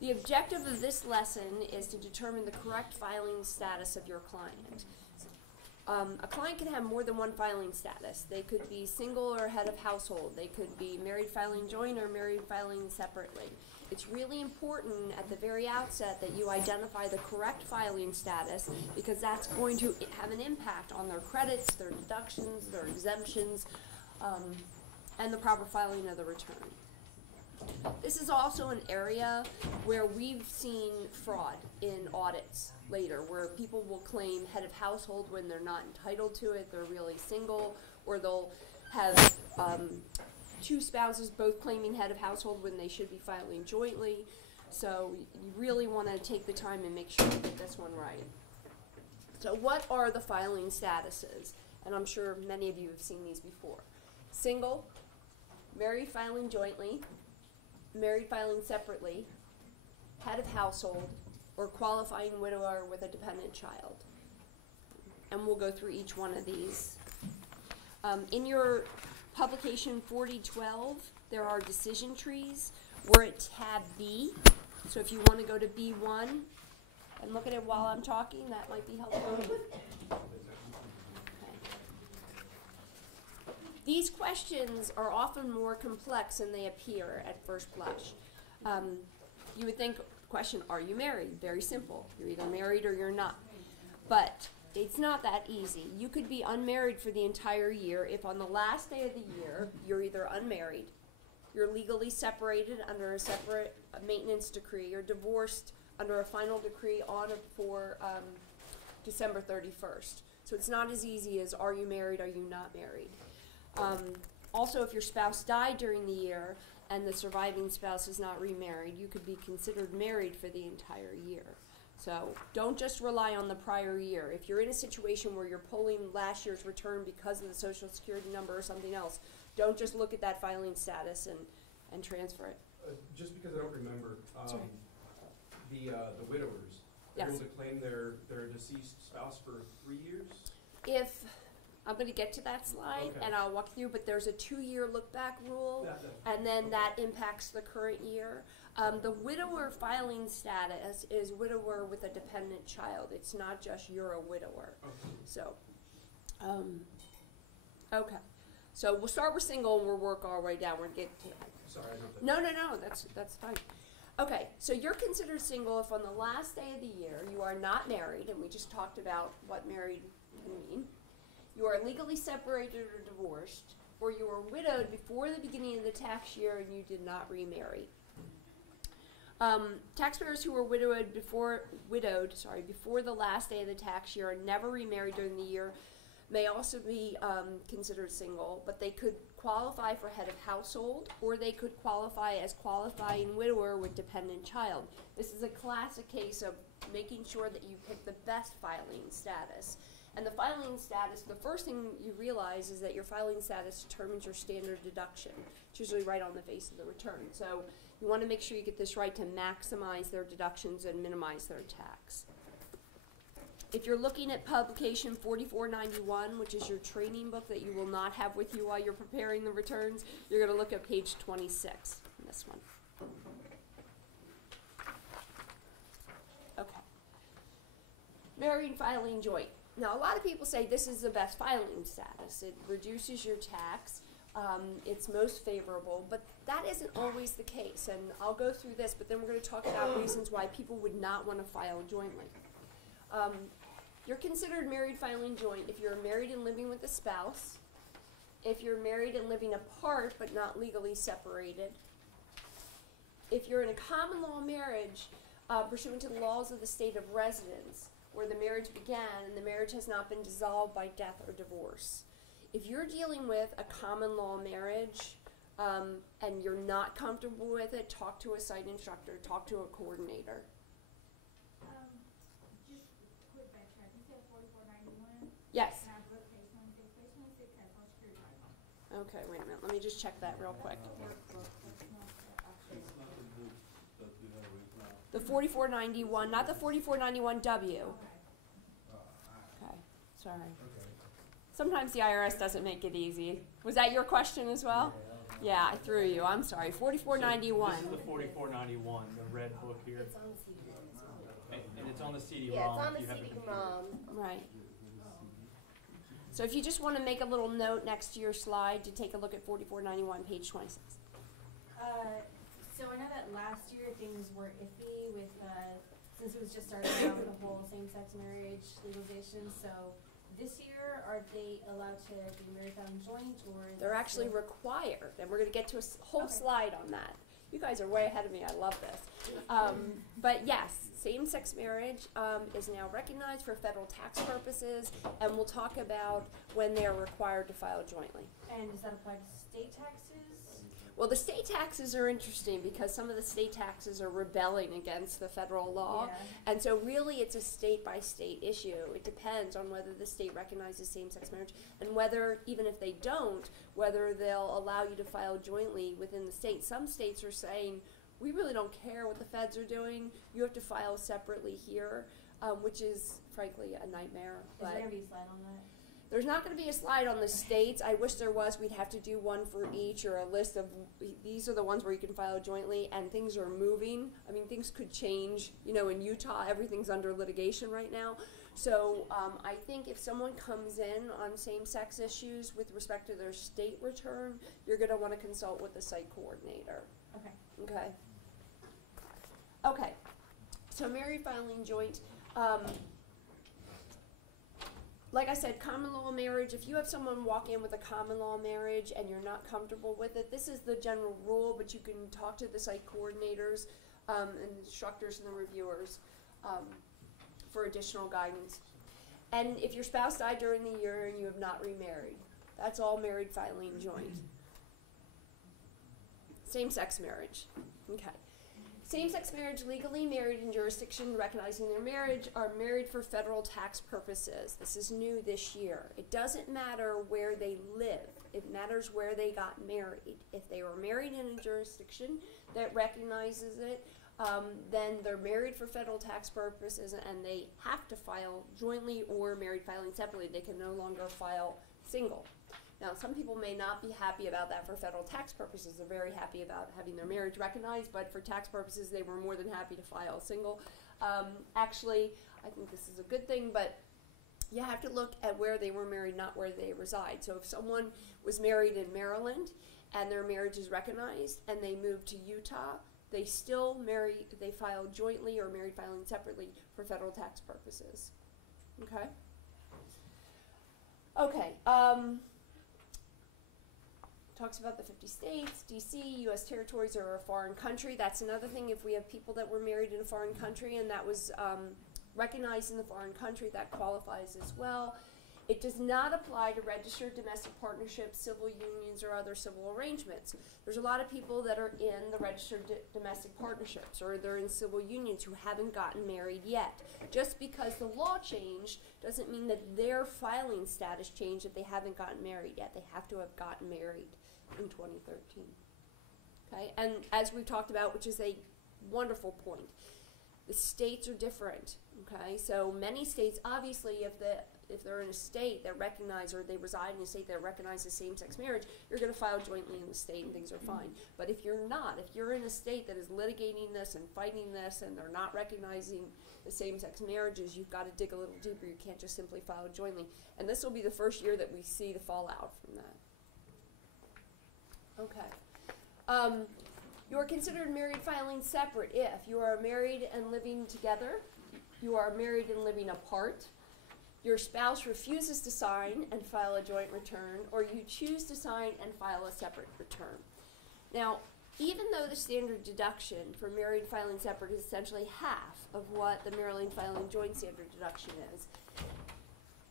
The objective of this lesson is to determine the correct filing status of your client. A client can have more than one filing status. They could be single or head of household. They could be married filing joint or married filing separately. It's really important at the very outset that you identify the correct filing status, because that's going to have an impact on their credits, their deductions, their exemptions, and the proper filing of the return. This is also an area where we've seen fraud in audits later, where people will claim head of household when they're not entitled to it, they're really single, or they'll have two spouses both claiming head of household when they should be filing jointly. So you really want to take the time and make sure you get this one right. So what are the filing statuses? And I'm sure many of you have seen these before. Single, married filing jointly, married filing separately, head of household, or qualifying widower with a dependent child. And we'll go through each one of these. In your publication 4012, there are decision trees. We're at tab B, so if you want to go to B1 and look at it while I'm talking, that might be helpful. These questions are often more complex than they appear at first blush. You would think, question, are you married? Very simple. You're either married or you're not. But it's not that easy. You could be unmarried for the entire year if on the last day of the year you're either unmarried, you're legally separated under a separate maintenance decree, or divorced under a final decree on or before December 31st. So it's not as easy as are you married, are you not married. Also, if your spouse died during the year and the surviving spouse is not remarried, you could be considered married for the entire year. So don't just rely on the prior year. If you're in a situation where you're pulling last year's return because of the Social Security number or something else, don't just look at that filing status and transfer it. Just because I don't remember, the widowers, yes, are able to claim their deceased spouse for 3 years? If I'm going to get to that slide, okay, and I'll walk through, but there's a 2-year look-back rule, and then that impacts the current year. The widower filing status is widower with a dependent child. It's not just you're a widower. Okay. So, okay. So we'll start with single, and we'll work our way down. We're going to get to that. Sorry, I don't think No, that's fine. Okay, so you're considered single if on the last day of the year you are not married, and we just talked about what married can mean. You are legally separated or divorced, or you were widowed before the beginning of the tax year and you did not remarry. Taxpayers who were widowed before the last day of the tax year and never remarried during the year may also be considered single, but they could qualify for head of household, or they could qualify as qualifying widower with dependent child. This is a classic case of making sure that you pick the best filing status. And the filing status, the first thing you realize is that your filing status determines your standard deduction. It's usually right on the face of the return. So you want to make sure you get this right to maximize their deductions and minimize their tax. If you're looking at publication 4491, which is your training book that you will not have with you while you're preparing the returns, you're going to look at page 26 in this one. Okay. Married filing joint. Now, a lot of people say this is the best filing status. It reduces your tax. It's most favorable, but that isn't always the case. And I'll go through this, but then we're going to talk about reasons why people would not want to file jointly. You're considered married filing joint if you're married and living with a spouse, if you're married and living apart but not legally separated, if you're in a common law marriage pursuant to the laws of the state of residence, where the marriage began and the marriage has not been dissolved by death or divorce. If you're dealing with a common law marriage and you're not comfortable with it, talk to a site instructor, talk to a coordinator. Just quick backtrack. You said 4491? Yes. And I wrote page 26. Page 26 has Social Security right on. Okay, wait a minute. Let me just check that real quick. The 4491, not the 4491W. Okay, sorry. Sometimes the IRS doesn't make it easy. Was that your question as well? Yeah, I threw you. I'm sorry. 4491. This is the 4491, the red book here. It's on the CD-ROM as well. And it's on the CD-ROM. Yeah, it's on if the you have a computer. CD-ROM. Right. So if you just want to make a little note next to your slide to take a look at 4491, page 26. So I know that last year things were iffy with, since it was just starting out with the whole same-sex marriage legalization. So this year, are they allowed to be married on joint, or is They're it actually still- required, and we're going to get to a whole Okay. slide on that. You guys are way ahead of me. I love this. But yes, same-sex marriage is now recognized for federal tax purposes, and we'll talk about when they're required to file jointly. And does that apply to state taxes? Well, the state taxes are interesting because some of the state taxes are rebelling against the federal law. Yeah. And so really it's a state-by-state issue. It depends on whether the state recognizes same-sex marriage and whether, even if they don't, whether they'll allow you to file jointly within the state. Some states are saying, we really don't care what the feds are doing. You have to file separately here, which is, frankly, a nightmare. Is there But going to be a slide on that? there's not going to be a slide on the states. I wish there was. We'd have to do one for each, or a list of these are the ones where you can file jointly, and things are moving. I mean, things could change. You know, in Utah, everything's under litigation right now. So I think if someone comes in on same-sex issues with respect to their state return, you're going to want to consult with the site coordinator. Okay. Okay. Okay. So married filing joint. Like I said, common law marriage, if you have someone walk in with a common law marriage and you're not comfortable with it, this is the general rule, but you can talk to the site coordinators and instructors and the reviewers for additional guidance. And if your spouse died during the year and you have not remarried, that's all married filing joint. Same-sex marriage. Okay. Same-sex marriage, legally married in jurisdiction recognizing their marriage, are married for federal tax purposes. This is new this year. It doesn't matter where they live. It matters where they got married. If they were married in a jurisdiction that recognizes it, then they're married for federal tax purposes and they have to file jointly or married filing separately. They can no longer file single. Now, some people may not be happy about that for federal tax purposes. They're very happy about having their marriage recognized, but for tax purposes, they were more than happy to file single. Actually, I think this is a good thing, but you have to look at where they were married, not where they reside. So if someone was married in Maryland and their marriage is recognized and they moved to Utah, they still they file jointly or married filing separately for federal tax purposes. Okay? Okay. Talks about the 50 states, D.C., U.S. territories, or a foreign country. That's another thing. If we have people that were married in a foreign country and that was recognized in the foreign country, that qualifies as well. It does not apply to registered domestic partnerships, civil unions, or other civil arrangements. There's a lot of people that are in the registered domestic partnerships or they're in civil unions who haven't gotten married yet. Just because the law changed doesn't mean that their filing status changed if they haven't gotten married yet. They have to have gotten married in 2013. Okay, and as we've talked about, which is a wonderful point, the states are different. Okay, so many states, obviously, if they're in a state that recognize or they reside in a state that recognizes same-sex marriage, you're going to file jointly in the state and things are fine. But if you're not, if you're in a state that is litigating this and fighting this and they're not recognizing the same-sex marriages, you've got to dig a little deeper. You can't just simply file jointly. And this will be the first year that we see the fallout from that. Okay. You are considered married filing separate if you are married and living together, you are married and living apart, your spouse refuses to sign and file a joint return, or you choose to sign and file a separate return. Now, even though the standard deduction for married filing separate is essentially half of what the Maryland filing joint standard deduction is,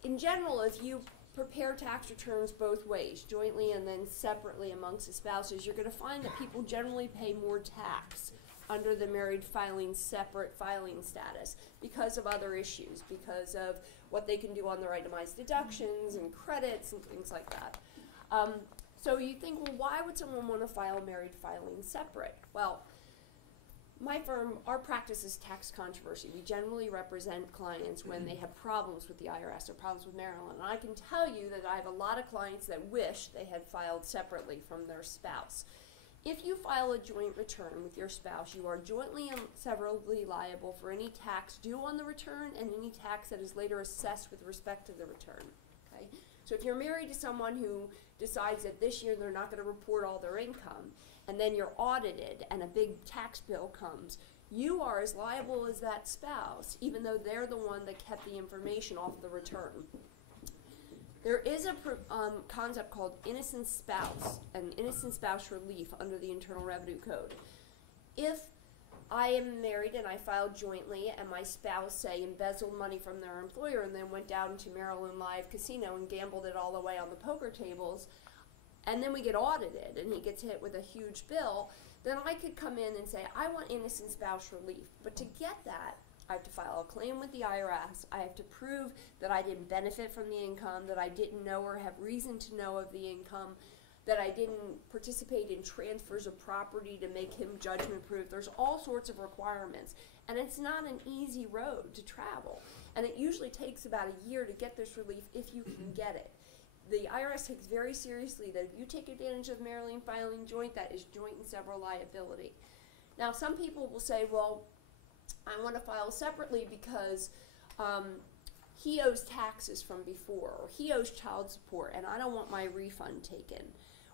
in general, if you prepare tax returns both ways, jointly and then separately amongst the spouses, you're going to find that people generally pay more tax under the married filing separate filing status because of other issues, because of what they can do on their itemized deductions and credits and things like that. So you think, well, why would someone want to file married filing separate? Well, My firm, our practice is tax controversy. We generally represent clients when they have problems with the IRS or problems with Maryland. And I can tell you that I have a lot of clients that wish they had filed separately from their spouse. If you file a joint return with your spouse, you are jointly and severally liable for any tax due on the return and any tax that is later assessed with respect to the return. Okay? So if you're married to someone who decides that this year they're not going to report all their income, and then you're audited and a big tax bill comes, you are as liable as that spouse, even though they're the one that kept the information off the return. There is a concept called innocent spouse, and innocent spouse relief under the Internal Revenue Code. If I am married and I filed jointly and my spouse, say, embezzled money from their employer and then went down to Maryland Live Casino and gambled it all away on the poker tables, and then we get audited and he gets hit with a huge bill, then I could come in and say, I want innocent spouse relief. But to get that, I have to file a claim with the IRS. I have to prove that I didn't benefit from the income, that I didn't know or have reason to know of the income, that I didn't participate in transfers of property to make him judgment proof. There's all sorts of requirements. And it's not an easy road to travel. And it usually takes about a year to get this relief if you can get it. The IRS takes very seriously that if you take advantage of Maryland filing joint, that is joint and several liability. Now, some people will say, well, I want to file separately because he owes taxes from before, or he owes child support, and I don't want my refund taken.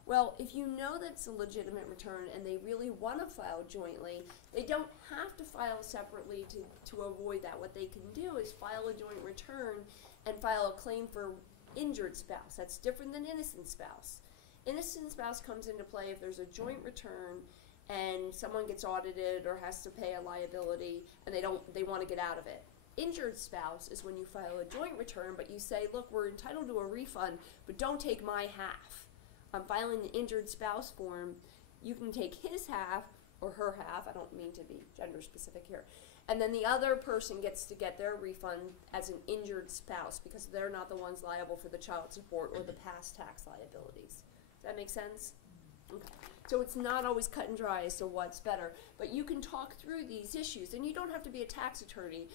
Well, if you know that's a legitimate return and they really want to file jointly, they don't have to file separately to avoid that. What they can do is file a joint return and file a claim for injured spouse. That's different than innocent spouse. Innocent spouse comes into play if there's a joint return and someone gets audited or has to pay a liability and they want to get out of it. Injured spouse is when you file a joint return but you say, look, we're entitled to a refund, but don't take my half. I'm filing the injured spouse form. You can take his half or her half. I don't mean to be gender specific here. And then the other person gets to get their refund as an injured spouse because they're not the ones liable for the child support or the past tax liabilities. Does that make sense? Okay. So it's not always cut and dry as to what's better, but you can talk through these issues, and you don't have to be a tax attorney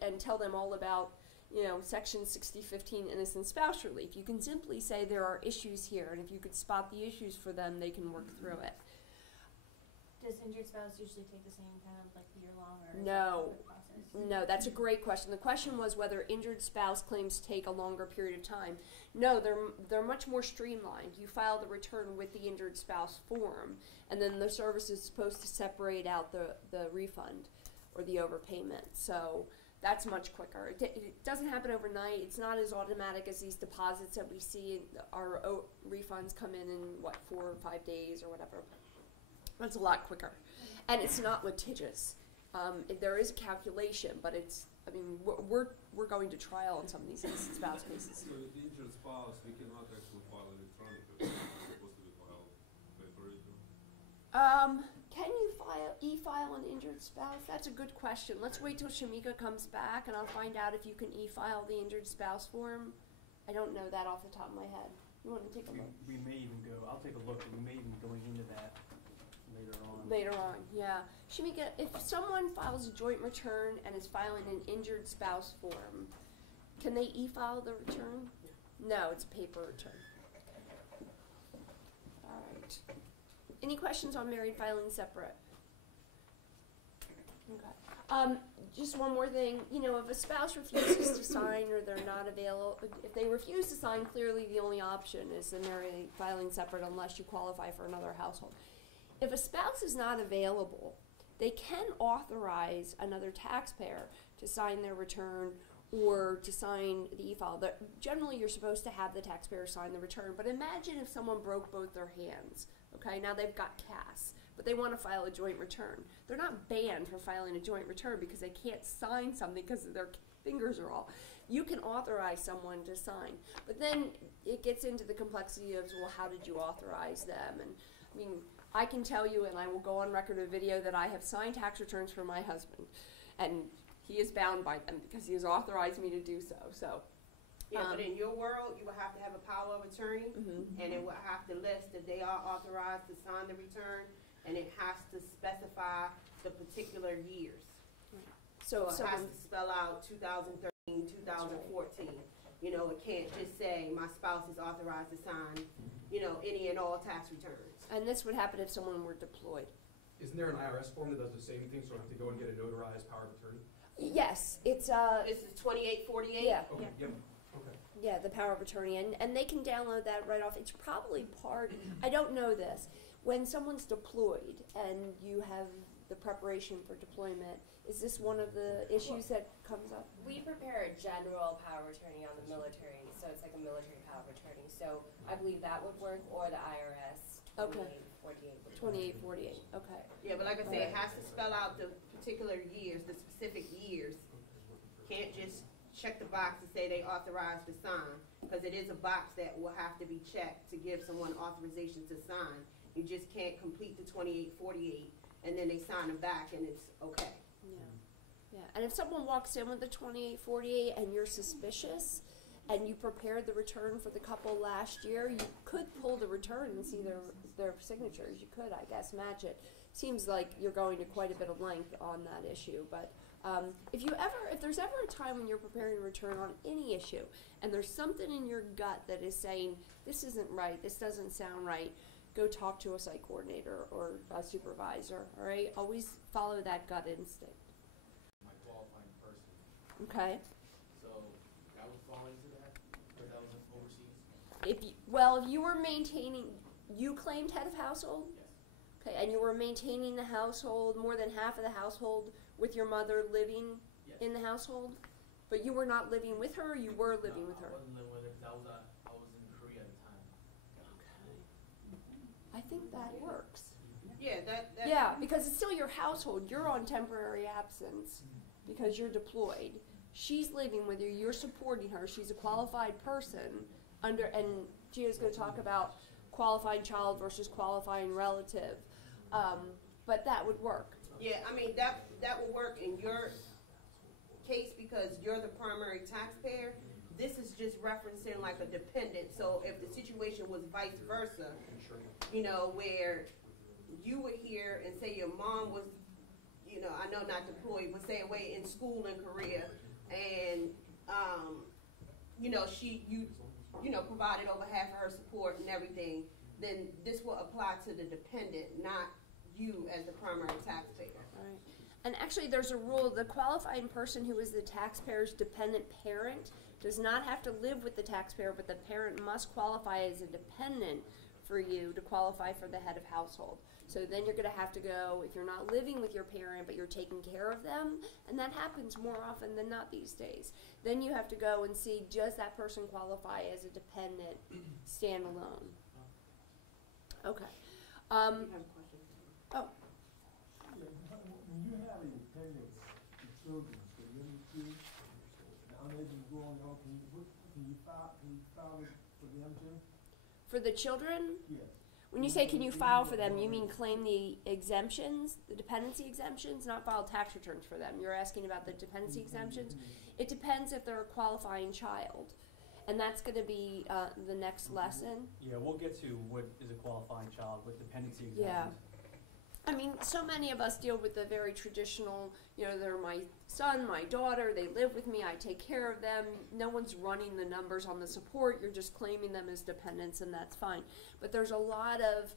and tell them all about, Section 6015 innocent spouse relief. You can simply say there are issues here, and if you could spot the issues for them, they can work through it. Does injured spouse usually take the same kind of year-long or No. process? No, that's a great question. The question was whether injured spouse claims take a longer period of time. No, they're much more streamlined. You file the return with the injured spouse form, and then the service is supposed to separate out the refund or the overpayment. So that's much quicker. It doesn't happen overnight. It's not as automatic as these deposits that we see. Our refunds come in 4 or 5 days or whatever. That's a lot quicker. And it's not litigious. There is a calculation, but we're going to trial on some of these innocent spouse cases. So with the injured spouse, we cannot actually file electronically. It's supposed to be filed paper. Can you e-file an injured spouse? That's a good question. Let's wait till Shamika comes back, and I'll find out if you can e-file the injured spouse form. I don't know that off the top of my head. You want to take a look? We may even go, I'll take a look, and we may even be going into that Later on, yeah. Shamika, if someone files a joint return and is filing an injured spouse form, can they e-file the return? No, it's a paper return. All right. Any questions on married filing separate? Okay. Just one more thing. If a spouse refuses to sign or they're not available, if they refuse to sign, clearly the only option is the married filing separate unless you qualify for another household. If a spouse is not available, they can authorize another taxpayer to sign their return or to sign the e-file. Generally, you're supposed to have the taxpayer sign the return, but imagine if someone broke both their hands. Okay, now they've got CAS, but they want to file a joint return. They're not banned from filing a joint return because they can't sign something because their fingers are all. You can authorize someone to sign, but then it gets into the complexity of, well, how did you authorize them? And I can tell you, and I will go on record with video, that I have signed tax returns for my husband, and he is bound by them because he has authorized me to do so. Yeah, but in your world, you would have to have a power of attorney, and it would have to list that they are authorized to sign the return, and it has to specify the particular years. So So if it has someone, to spell out 2013, 2014. You know, it can't just say my spouse is authorized to sign, you know, any and all tax returns. and this would happen if someone were deployed. Isn't there an IRS form that does the same thing, so I have to go and get a notarized power of attorney? Yes, it's This is 2848? yeah. Okay, yep, okay. Yeah, the power of attorney, and they can download that right off. It's probably part, I don't know this, when someone's deployed and you have the preparation for deployment, is this one of the issues that comes up? We prepare a general power of attorney on the military, so it's like a military power of attorney. So I believe that would work, or the IRS Okay. 2848 would work. 2848, okay. Yeah, but like I say, it has to spell out the particular years, the specific years. Can't just check the box and say they authorized to sign, because it is a box that will have to be checked to give someone authorization to sign. You just can't complete the 2848 and then they sign it back and it's okay. Yeah, yeah. And if someone walks in with the 2848 and you're suspicious and you prepared the return for the couple last year, you could pull the return and see their signatures. You could, I guess, match it. Seems like you're going to quite a bit of length on that issue, but if there's ever a time when you're preparing a return on any issue and there's something in your gut that is saying, this isn't right, this doesn't sound right, go talk to a site coordinator or a supervisor, all right? Always follow that gut instinct. My qualifying person. Okay. So that would fall into that, or that was overseas? If you were maintaining, you claimed head of household? Yes. Okay, and you were maintaining the household, more than half of the household, with your mother living Yes. in the household? But you were not living with her, or you were living with her? I wasn't living with her because I was in Korea at the time. I think that works. Yeah, that Yeah, because it's still your household. You're on temporary absence because you're deployed. She's living with you. You're supporting her. She's a qualified person and Gio's going to talk about qualifying child versus qualifying relative. But that would work. Yeah, I mean, that will work in your case because you're the primary taxpayer. This is just referencing like a dependent. So if the situation was vice versa, you know, where you were here and say your mom was, you know, I know not deployed, but say away in school in Korea, and you know, you know, provided over half of her support and everything, then this will apply to the dependent, not you as the primary taxpayer. Right. And actually, there's a rule: the qualifying person who is the taxpayer's dependent parent does not have to live with the taxpayer, but the parent must qualify as a dependent for you to qualify for the head of household. So then you're going to have to go, if you're not living with your parent, but you're taking care of them, and that happens more often than not these days, then you have to go and see, does that person qualify as a dependent standalone? Okay. You have a question? Oh, When you have a dependent children, so you're the kids, and unable to go on their own, can you file it for them too? for the children? Yes. When you say can you file for them, you mean claim the exemptions, the dependency exemptions, not file tax returns for them. You're asking about the dependency exemptions? It depends if they're a qualifying child. And that's going to be the next lesson. Yeah, we'll get to what is a qualifying child, what dependency exemptions. Yeah. I mean, so many of us deal with the very traditional, you know, they're my son, my daughter, they live with me, I take care of them. No one's running the numbers on the support, you're just claiming them as dependents, and that's fine. But there's a lot of,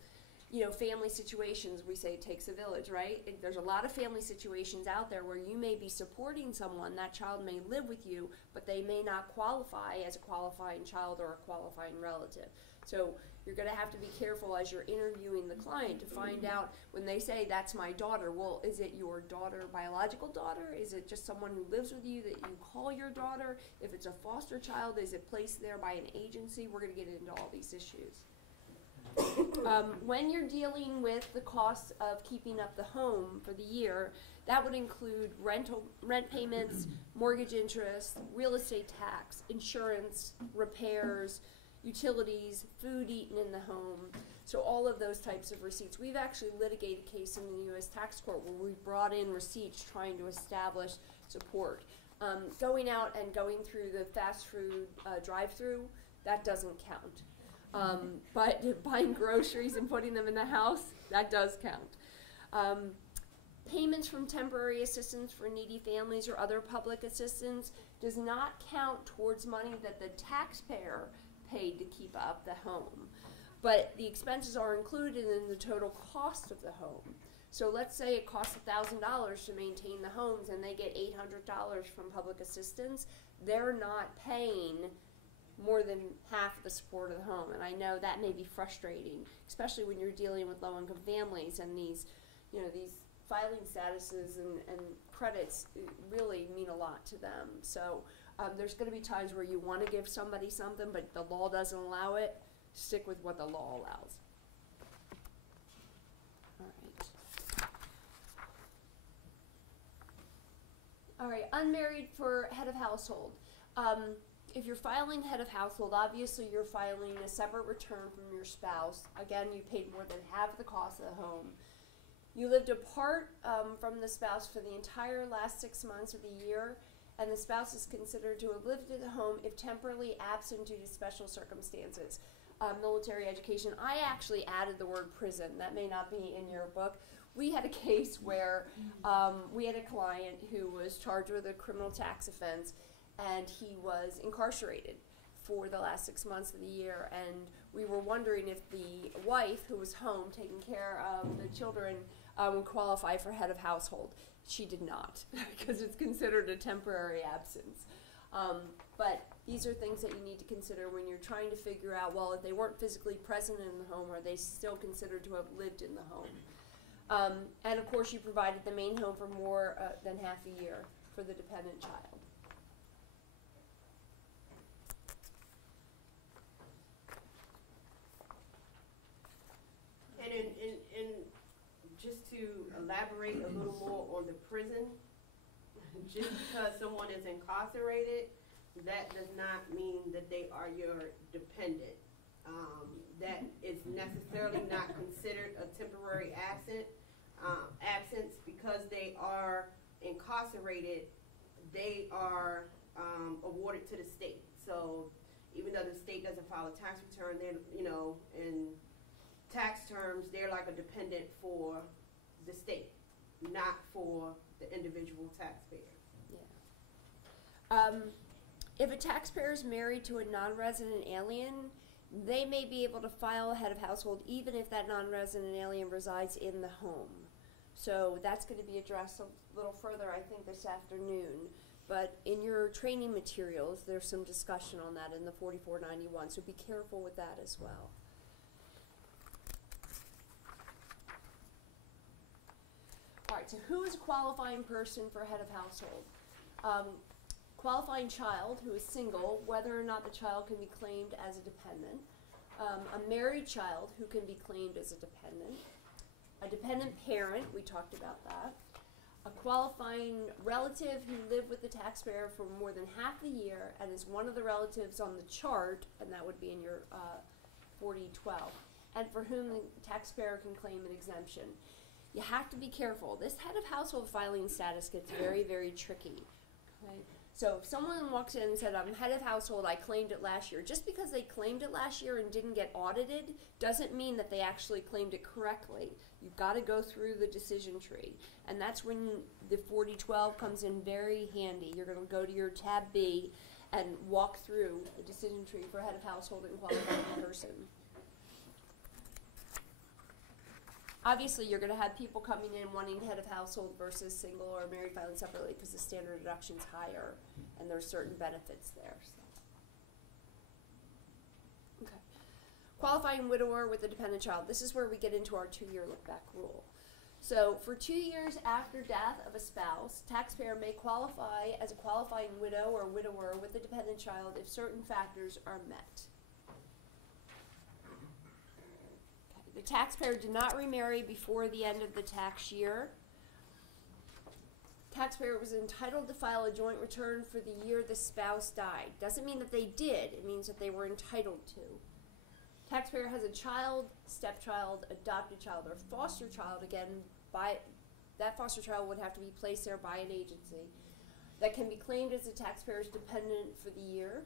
you know, family situations, we say it takes a village, right? There's a lot of family situations out there where you may be supporting someone, that child may live with you, but they may not qualify as a qualifying child or a qualifying relative. So you're going to have to be careful as you're interviewing the client to find out when they say, that's my daughter, well, is it your daughter, biological daughter? Is it just someone who lives with you that you call your daughter? If it's a foster child, is it placed there by an agency? We're going to get into all these issues. When you're dealing with the costs of keeping up the home for the year, that would include rent payments, mortgage interest, real estate tax, insurance, repairs, utilities, food eaten in the home, so all of those types of receipts. We've actually litigated a case in the U.S. tax court where we brought in receipts trying to establish support. Going out and going through the fast food drive-through, that doesn't count. But buying groceries and putting them in the house, that does count. Payments from temporary assistance for needy families or other public assistance does not count towards money that the taxpayer paid to keep up the home, but the expenses are included in the total cost of the home. So let's say it costs $1,000 to maintain the homes and they get $800 from public assistance. They're not paying more than half the support of the home. And I know that may be frustrating, especially when you're dealing with low-income families and these, these filing statuses and credits really mean a lot to them. So there's going to be times where you want to give somebody something, but the law doesn't allow it. Stick with what the law allows. All right, unmarried for head of household. If you're filing head of household, obviously you're filing a separate return from your spouse. Again, you paid more than half the cost of the home. You lived apart from the spouse for the entire last 6 months of the year, and the spouse is considered to have lived in the home if temporarily absent due to special circumstances. Military education. I actually added the word prison. That may not be in your book. We had a case where we had a client who was charged with a criminal tax offense, and he was incarcerated for the last 6 months of the year, and we were wondering if the wife, who was home taking care of the children, would qualify for head of household. She did not, because it's considered a temporary absence. But these are things that you need to consider when you're trying to figure out, well, if they weren't physically present in the home, are they still considered to have lived in the home? And of course, you provided the main home for more than half a year for the dependent child. And just to elaborate a little more on the prison, just because someone is incarcerated, that does not mean that they are your dependent. That is necessarily not considered a temporary absence because they are incarcerated. They are awarded to the state. So even though the state doesn't file a tax return, they're, in tax terms, they're like a dependent for the state, not for the individual taxpayer. Yeah. If a taxpayer is married to a non-resident alien, they may be able to file a head of household even if that non-resident alien resides in the home. So that's going to be addressed a little further, I think, this afternoon. But in your training materials, there's some discussion on that in the 4491, so be careful with that as well. All right, so who is a qualifying person for head of household? Qualifying child who is single, whether or not the child can be claimed as a dependent. A married child who can be claimed as a dependent parent, we talked about that. A qualifying relative who lived with the taxpayer for more than half the year and is one of the relatives on the chart, and that would be in your 4012, and for whom the taxpayer can claim an exemption. You have to be careful. This head of household filing status gets very, very tricky. Okay? So if someone walks in and said, I'm head of household, I claimed it last year, just because they claimed it last year and didn't get audited doesn't mean that they actually claimed it correctly. You've got to go through the decision tree. And that's when the 4012 comes in very handy. You're going to go to your tab B and walk through the decision tree for head of household and qualifying person. Obviously, you're going to have people coming in wanting head of household versus single or married filing separately because the standard deduction is higher and there's certain benefits there. So. Okay. Qualifying widower with a dependent child. This is where we get into our 2-year look-back rule. So for 2 years after death of a spouse, taxpayer may qualify as a qualifying widow or widower with a dependent child if certain factors are met. The taxpayer did not remarry before the end of the tax year. Taxpayer was entitled to file a joint return for the year the spouse died. Doesn't mean that they did, it means that they were entitled to. Taxpayer has a child, stepchild, adopted child, or foster child, again, that foster child would have to be placed there by an agency, that can be claimed as the taxpayer's dependent for the year.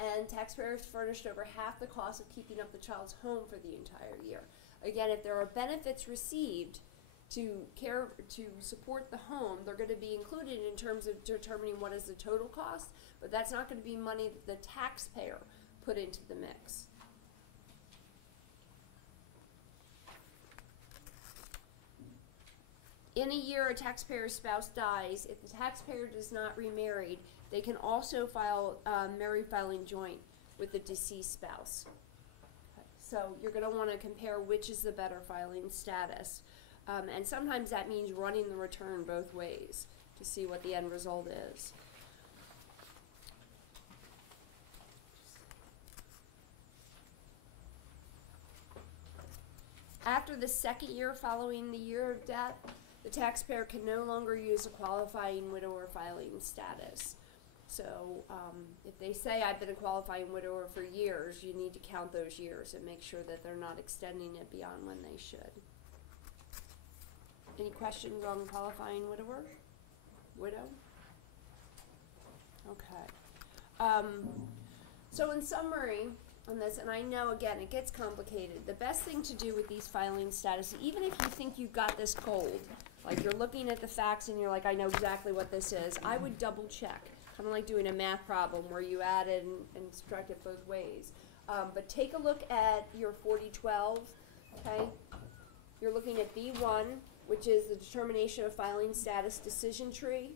And taxpayers furnished over half the cost of keeping up the child's home for the entire year. Again, if there are benefits received, to support the home, they're going to be included in terms of determining what is the total cost, but that's not going to be money that the taxpayer put into the mix. In a year a taxpayer's spouse dies, if the taxpayer does not remarry, they can also file married filing joint with the deceased spouse. Okay. So you're going to want to compare which is the better filing status. And sometimes that means running the return both ways to see what the end result is. After the second year following the year of death, the taxpayer can no longer use a qualifying widower filing status. So if they say, I've been a qualifying widower for years, you need to count those years and make sure that they're not extending it beyond when they should. Any questions on qualifying widower? Widow? Okay. So in summary on this, and I know again it gets complicated, the best thing to do with these filing statuses, even if you think you've got this cold, like you're looking at the facts and you're like, I know exactly what this is, I would double check. Kind of like doing a math problem where you add it and subtract it both ways. But take a look at your 4012, okay? You're looking at B1, which is the determination of filing status decision tree.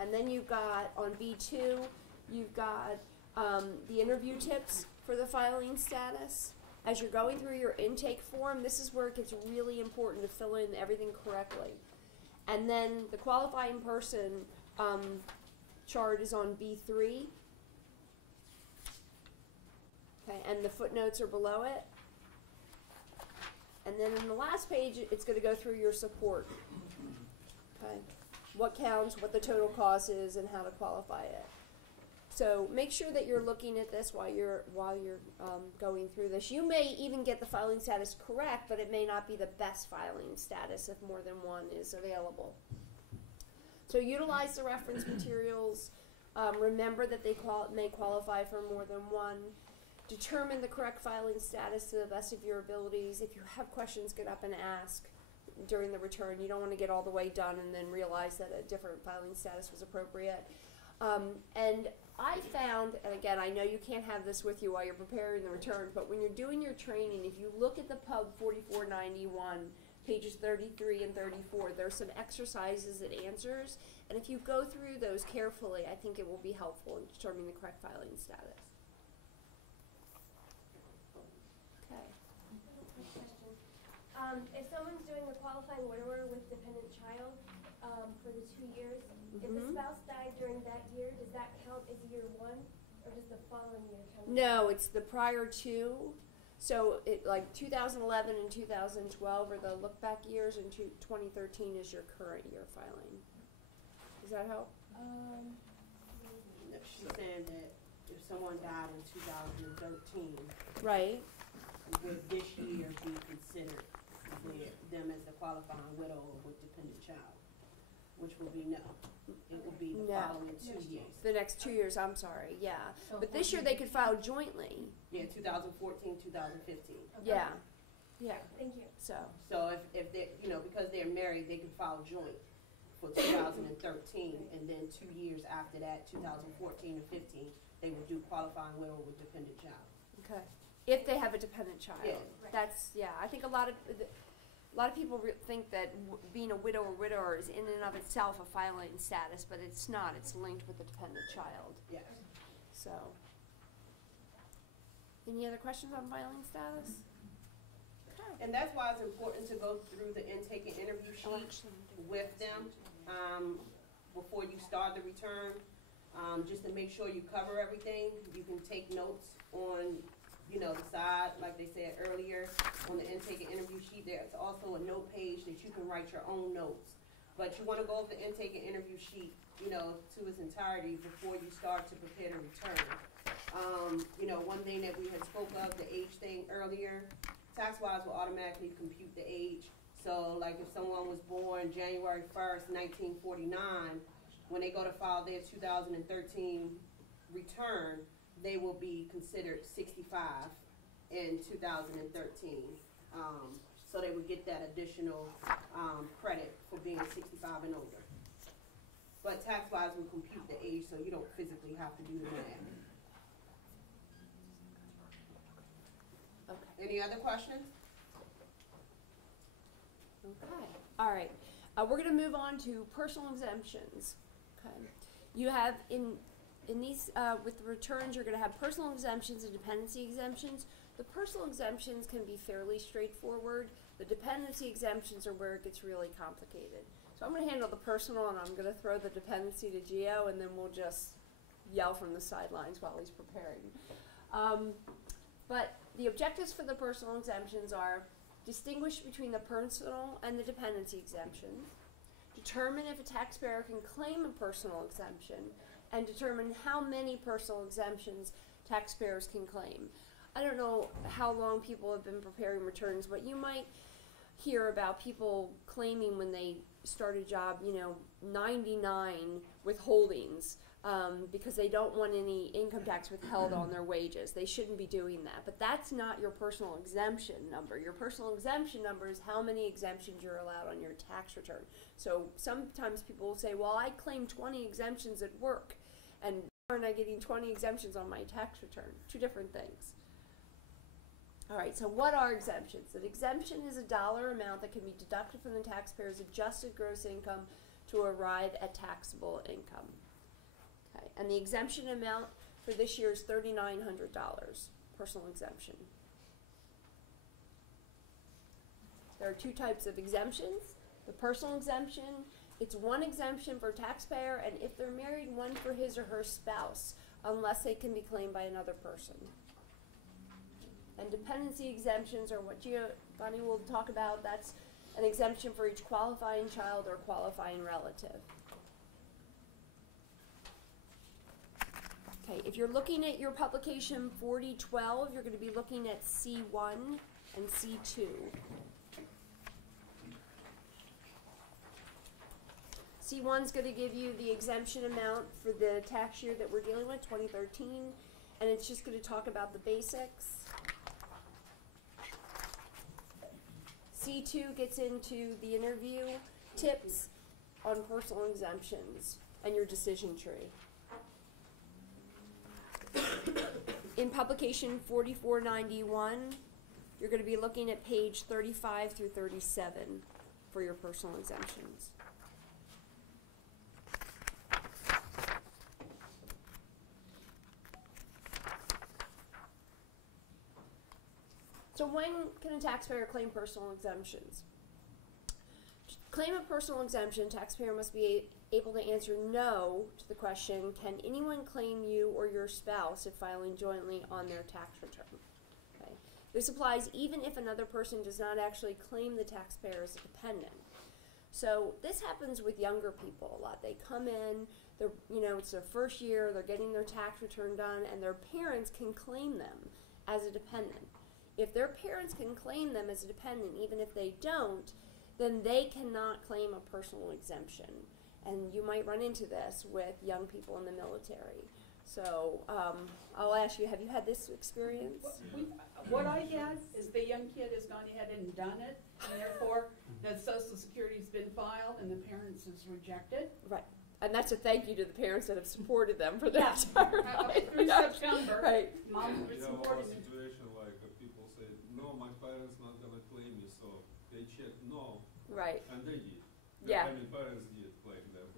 And then you've got, on B2, you've got the interview tips for the filing status. As you're going through your intake form, this is where it gets really important to fill in everything correctly. And then the qualifying person chart is on B3. Okay, and the footnotes are below it. And then in the last page, it's going to go through your support. Okay, what counts, what the total cost is, and how to qualify it. So make sure that you're looking at this while you're going through this. You may even get the filing status correct, but it may not be the best filing status if more than one is available. So utilize the reference materials. Remember that they may qualify for more than one. Determine the correct filing status to the best of your abilities. If you have questions, get up and ask during the return. You don't want to get all the way done and then realize that a different filing status was appropriate. And I found, and again, I know you can't have this with you while you're preparing the return, but when you're doing your training, if you look at the Pub 4491, pages 33 and 34, there's some exercises and answers, and if you go through those carefully, I think it will be helpful in determining the correct filing status. Okay. If someone's doing a qualifying widower with dependent child for the 2 years, if the spouse died during that year, does that count as year one, or does the following year count? No, it's the prior two. So like 2011 and 2012 are the look back years, and 2013 is your current year filing. Does that help? She's saying that if someone died in 2013, right, would this year be considered them as the qualifying widow with dependent child? Which will be no. It will be the following 2 years. The next 2 years, I'm sorry, yeah. So but this year they could file jointly. Yeah, 2014, 2015. Yeah, yeah. Thank you. So if they, because they're married, they can file joint for 2013, and then 2 years after that, 2014 and 15, they would do qualifying widow with dependent child. okay, if they have a dependent child. Yeah. That's I think a lot of people think that being a widow or widower is in and of itself a filing status, but it's not. It's linked with the dependent child. Yes. So, any other questions on filing status? Okay. And that's why it's important to go through the intake and interview sheet with them before you start the return, just to make sure you cover everything. You can take notes on the side, like they said earlier, on the intake and interview sheet. There's also a note page that you can write your own notes. But you want to go over the intake and interview sheet, to its entirety before you start to prepare to return. One thing that we had spoke of, the age thing earlier, TaxWise will automatically compute the age. So, like if someone was born January 1st, 1949, when they go to file their 2013 return, they will be considered 65 in 2013. so they would get that additional, credit for being 65 and older. But tax-wise, we compute the age, so you don't physically have to do the math. Okay. Any other questions? Okay, all right. We're gonna move on to personal exemptions. Okay. You have in these, with the returns, you're gonna have personal exemptions and dependency exemptions. The personal exemptions can be fairly straightforward. The dependency exemptions are where it gets really complicated. So I'm gonna handle the personal, and I'm gonna throw the dependency to Gio, and then we'll just yell from the sidelines while he's preparing. But the objectives for the personal exemptions are: distinguish between the personal and the dependency exemptions, determine if a taxpayer can claim a personal exemption, and determine how many personal exemptions taxpayers can claim. I don't know how long people have been preparing returns, but you might hear about people claiming when they start a job, 99 withholdings, because they don't want any income tax withheld on their wages. They shouldn't be doing that. But that's not your personal exemption number. Your personal exemption number is how many exemptions you're allowed on your tax return. So sometimes people will say, well, I claim 20 exemptions at work, and why aren't I getting 20 exemptions on my tax return? Two different things. All right, so what are exemptions? An exemption is a dollar amount that can be deducted from the taxpayer's adjusted gross income to arrive at taxable income. Okay, and the exemption amount for this year is $3,900, personal exemption. There are two types of exemptions. The personal exemption, it's one exemption for taxpayer, and if they're married, one for his or her spouse, unless they can be claimed by another person. And dependency exemptions are what Giovanni will talk about. That's an exemption for each qualifying child or qualifying relative. Okay, if you're looking at your publication 4012, you're going to be looking at C1 and C2. C1 is going to give you the exemption amount for the tax year that we're dealing with, 2013, and it's just going to talk about the basics. C2 gets into the interview tips on personal exemptions and your decision tree. In publication 4491, you're going to be looking at page 35 through 37 for your personal exemptions. So when can a taxpayer claim personal exemptions? To claim a personal exemption, taxpayer must be able to answer no to the question, can anyone claim you or your spouse if filing jointly on their tax return? Okay. This applies even if another person does not actually claim the taxpayer as a dependent. So this happens with younger people a lot. They come in, they're, it's their first year, they're getting their tax return done, and their parents can claim them as a dependent. If their parents can claim them as a dependent, even if they don't, then they cannot claim a personal exemption. And you might run into this with young people in the military. So I'll ask you, have you had this experience? What I get is the young kid has gone ahead and done it, and therefore the Social Security's been filed and the parents has rejected. Right. And that's a thank you to the parents that have supported them for their entire life. Through September, right. Mom was You have a supporting me. situation like people say, no, my parents not gonna claim me, so they check no, Right. and they did. Yeah. I mean, parents did claim them.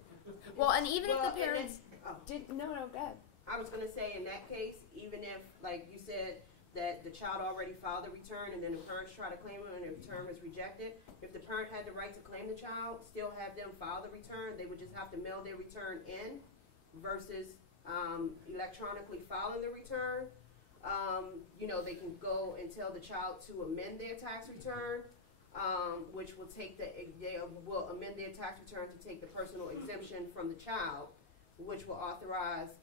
Well, and even if Well, the parents did, no, go ahead. I was gonna say, in that case, even if, like you said, that the child already filed the return and then the parents try to claim it and the return was rejected, if the parent had the right to claim the child, still have them file the return, they would just have to mail their return in versus electronically filing the return. They can go and tell the child to amend their tax return, which will take they will amend their tax return to take the personal exemption from the child, which will authorize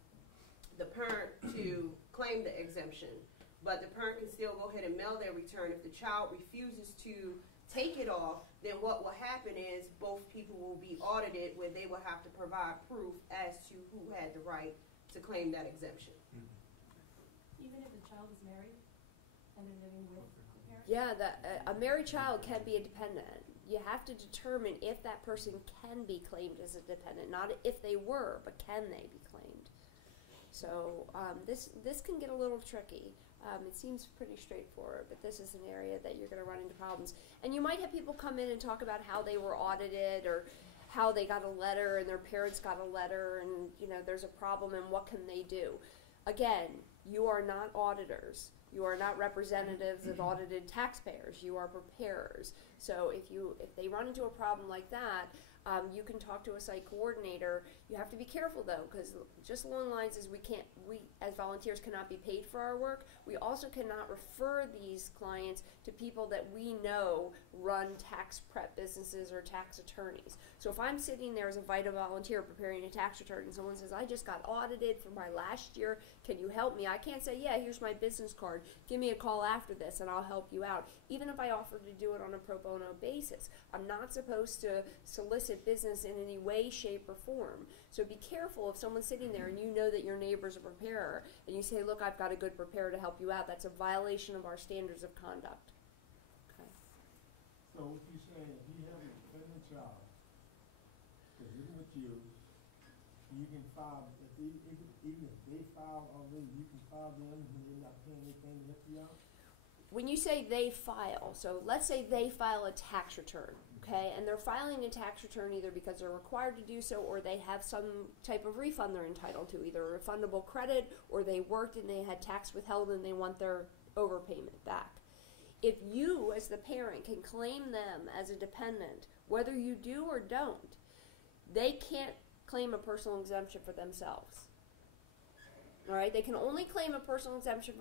the parent to claim the exemption. But the parent can still go ahead and mail their return. If the child refuses to take it off, then what will happen is both people will be audited, where they will have to provide proof as to who had the right to claim that exemption. Even if the child is married and they're living with the parent? Yeah, a married child can be a dependent. You have to determine if that person can be claimed as a dependent, not if they were, but can they be claimed. So this can get a little tricky. It seems pretty straightforward, but this is an area that you're going to run into problems. And you might have people come in and talk about how they were audited or how they got a letter and their parents got a letter and, you know, there's a problem and what can they do. Again, you are not auditors. You are not representatives of audited taxpayers. You are preparers. So if they run into a problem like that, you can talk to a site coordinator. You have to be careful though, because just along the lines as we as volunteers cannot be paid for our work, we also cannot refer these clients to people that we know run tax prep businesses or tax attorneys. So if I'm sitting there as a VITA volunteer preparing a tax return and someone says, I just got audited for my last year, can you help me? I can't say, yeah, here's my business card. Give me a call after this and I'll help you out. Even if I offer to do it on a pro bono basis, I'm not supposed to solicit business in any way, shape, or form. So be careful if someone's sitting there and you know that your neighbor's a preparer and you say, look, I've got a good preparer to help you out. That's a violation of our standards of conduct. Okay. So what you saying, if you have a dependent child that's living with you, you can file, even if they file already, you can file them and they're not paying anything to help you out? When you say they file, so let's say they file a tax return, okay, and they're filing a tax return either because they're required to do so or they have some type of refund they're entitled to, either a refundable credit or they worked and they had tax withheld and they want their overpayment back. If you, as the parent, can claim them as a dependent, whether you do or don't, they can't claim a personal exemption for themselves. All right, they can only claim a personal exemption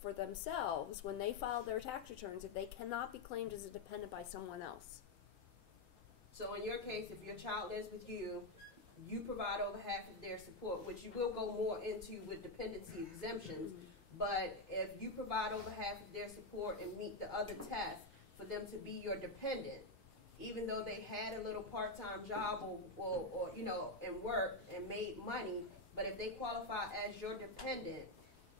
for themselves when they file their tax returns if they cannot be claimed as a dependent by someone else. So in your case, if your child lives with you, you provide over half of their support, which you will go more into with dependency exemptions. But if you provide over half of their support and meet the other tests for them to be your dependent, even though they had a little part-time job or you know, and work and made money, but if they qualify as your dependent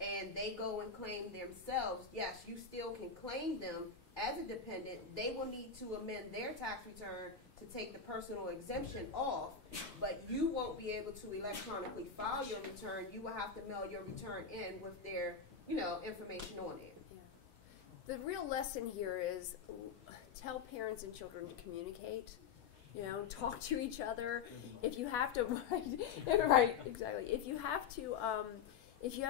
and they go and claim themselves, yes, you still can claim them as a dependent. They will need to amend their tax return to take the personal exemption off, but you won't be able to electronically file your return. You will have to mail your return in with their, you know, information on it. Yeah. The real lesson here is tell parents and children to communicate. You know, talk to each other. If you have to, right, exactly. If you have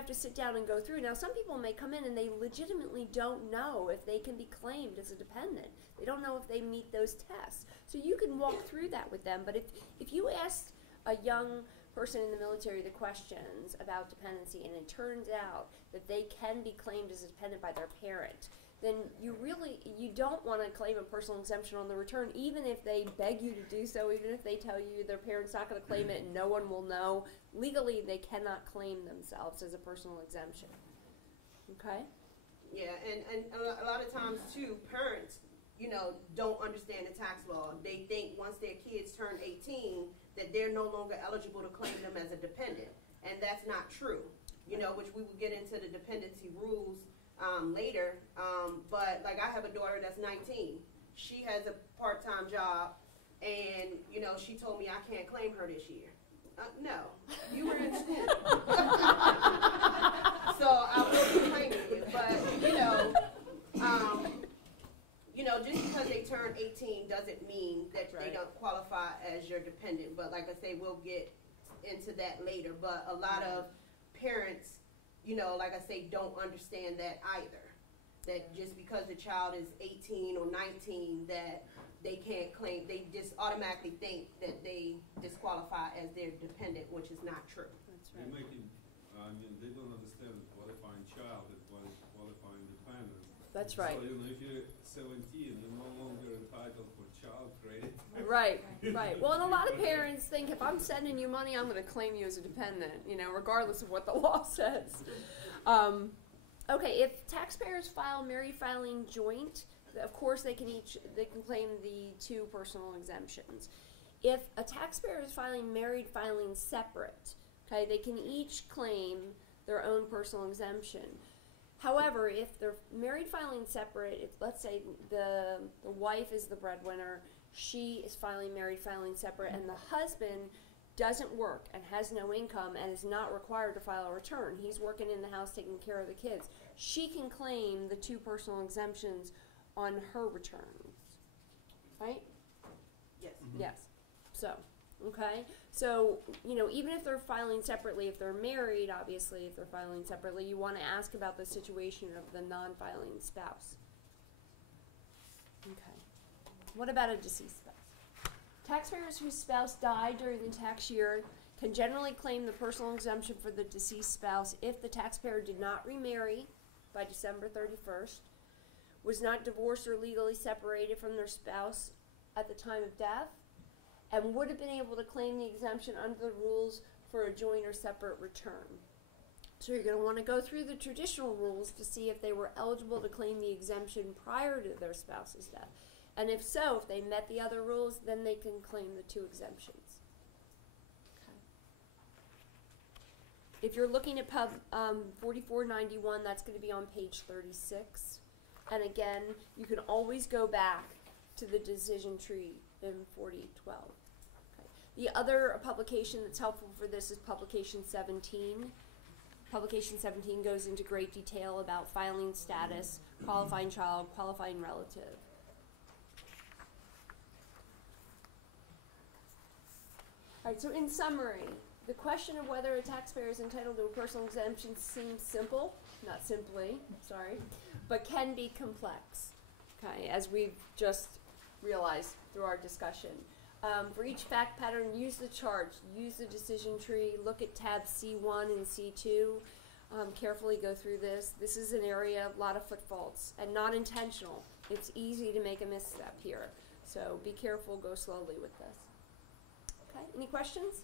to sit down and go through. Now, some people may come in and they legitimately don't know if they can be claimed as a dependent. They don't know if they meet those tests. So you can walk through that with them. But if you ask a young person in the military the questions about dependency and it turns out that they can be claimed as a dependent by their parent, then you don't want to claim a personal exemption on the return, even if they beg you to do so, even if they tell you their parent's not going to claim it and no one will know. Legally, they cannot claim themselves as a personal exemption. Okay? Yeah, and a lot of times, too, parents, you know, don't understand the tax law. They think once their kids turn 18 that they're no longer eligible to claim them as a dependent, and that's not true, you know, which we will get into the dependency rules later, but like I have a daughter that's 19. She has a part-time job, and you know she told me I can't claim her this year. No, you were in school, so I will be claiming you. But you know, just because they turn 18 doesn't mean that they don't qualify as your dependent. But like I say, we'll get into that later. But a lot of parents, you know, like I say, don't understand that either. That just because the child is 18 or 19 that they can't claim, they just automatically think that they disqualify as their dependent, which is not true. That's They're making, they don't understand qualifying child and qualifying dependent. That's right. So, you know, if you're 17, you're no longer entitled for child credit. Right, right. Well, and a lot of parents think if I'm sending you money, I'm going to claim you as a dependent, you know, regardless of what the law says. Okay, if taxpayers file married filing joint, of course they can claim the 2 personal exemptions. If a taxpayer is filing married filing separate, okay, they can each claim their own personal exemption. However, if they're married filing separate, if let's say the wife is the breadwinner, she is filing married filing separate, and the husband doesn't work and has no income and is not required to file a return. He's working in the house taking care of the kids. She can claim the 2 personal exemptions on her returns. Right? Yes. Yes. So, okay. So, you know, even if they're filing separately, if they're married, obviously, if they're filing separately, you want to ask about the situation of the non-filing spouse. Okay. What about a deceased spouse? Taxpayers whose spouse died during the tax year can generally claim the personal exemption for the deceased spouse if the taxpayer did not remarry by December 31st, was not divorced or legally separated from their spouse at the time of death, and would have been able to claim the exemption under the rules for a joint or separate return. So you're going to want to go through the traditional rules to see if they were eligible to claim the exemption prior to their spouse's death. And if so, if they met the other rules, then they can claim the 2 exemptions. Okay. If you're looking at Pub 4491, that's going to be on page 36. And again, you can always go back to the decision tree in 4012. Okay. The other publication that's helpful for this is publication 17. Publication 17 goes into great detail about filing status, qualifying child, qualifying relative. Alright, so in summary, the question of whether a taxpayer is entitled to a personal exemption seems simple, not simply, sorry, but can be complex, okay, as we've just realized through our discussion. For each fact pattern, use the chart, use the decision tree, look at tabs C1 and C2, carefully go through this. This is an area of a lot of footfalls and not intentional. It's easy to make a misstep here, so be careful, go slowly with this. Okay, any questions?